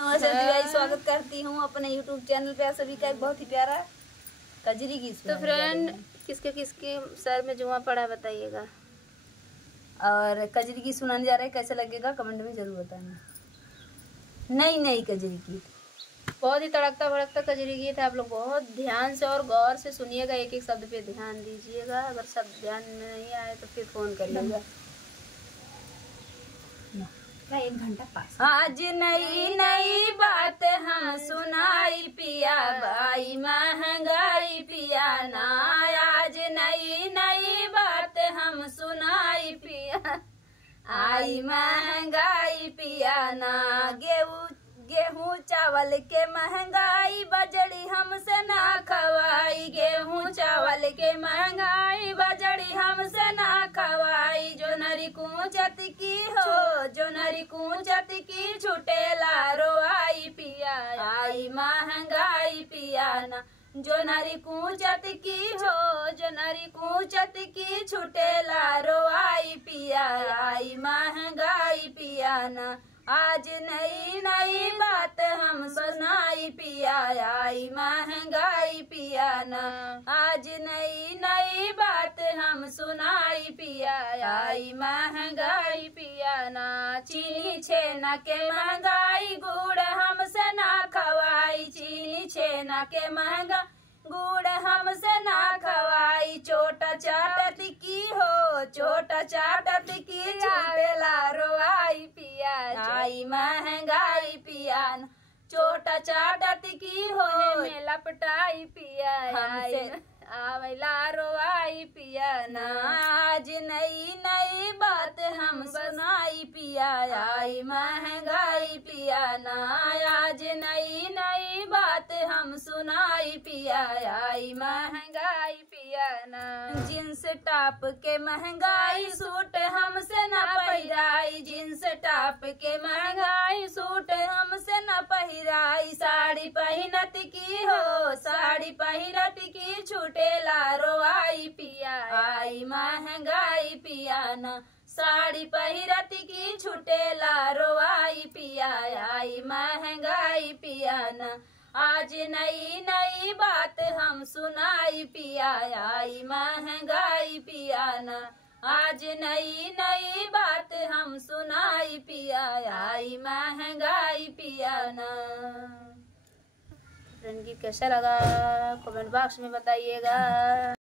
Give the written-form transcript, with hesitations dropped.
नमस्ते, स्वागत करती हूँ अपने YouTube चैनल पे। आप सभी का एक बहुत ही प्यारा कजरी गीत। तो फ्रेंड, किसके किसके सर में जुआ पड़ा बताइएगा, और कजरी गीत सुनाने जा रहे हैं। कैसे लगेगा कमेंट में जरूर बताना। नई कजरी गीत, बहुत ही तड़कता भड़कता कजरी गीत है। आप लोग बहुत ध्यान से और गौर से सुनिएगा, एक एक शब्द पे ध्यान दीजिएगा। अगर शब्द ध्यान में नहीं आए तो फिर फोन करिएगा। एक घंटा पास। आज नई बात हम सुनाई पिया, भाई महंगाई पिया ना। आज नई बात हम सुनाई पिया, आई महंगाई पिया ना। गेहूँ चावल के महंगाई बजड़ी हमसे ना खवाई। गेहूँ चावल के महंगाई बजड़ी हमसे ना खवाई। जो नरी कूचत की हो, जो नरी कूचत की छुटेला रोआई पिया, आई महंगाई पिया ना। जो नारी कूचत की हो, जो नारी कूचत की छुटेला रोआई पिया, आई महंगाई पिया ना। आज नई बात हम सुनाई पिया, आई महंगाई पिया ना। आज नई बात हम सुनाई पिया, आई महंगाई पिया ना। चीनी छेना के महंगाई गुड़ हमसे ना खवाई। चीनी छेना के महंगा गुड़ हमसे ना खवाई। चोटा चाटत की हो, चोटा चाटत की छुटेला रोआई पिया, आई महंगाई पिया ना। चोटा चाटत की हो, मेला पटाई पिया, आई आवेला रोआई पिया ना। आज नई बात हम सुनाई पिया, आई महंगाई पिया ना। आज नई बात हम सुनाई पिया, आई महंगाई पिया ना। जींस टॉप के महंगाई सूट हमसे न पहिराई। जींस टॉप के महंगाई सूट हमसे न पहिराई। साड़ी पहिनत की हो, साड़ी पहिनत की छुटेला रोआई पिया, आई महंगाई पिया ना। साड़ी पहिरत की छुटेला रोआई पिया, आई महंगाई पिया ना। आज नई बात हम सुनाई पिया, आई महंगाई पिया ना। आज नई बात हम सुनाई पिया, आई महंगाई पिया ना। फ्रेंड, गीत कैसा लगा कमेंट बॉक्स में बताइएगा।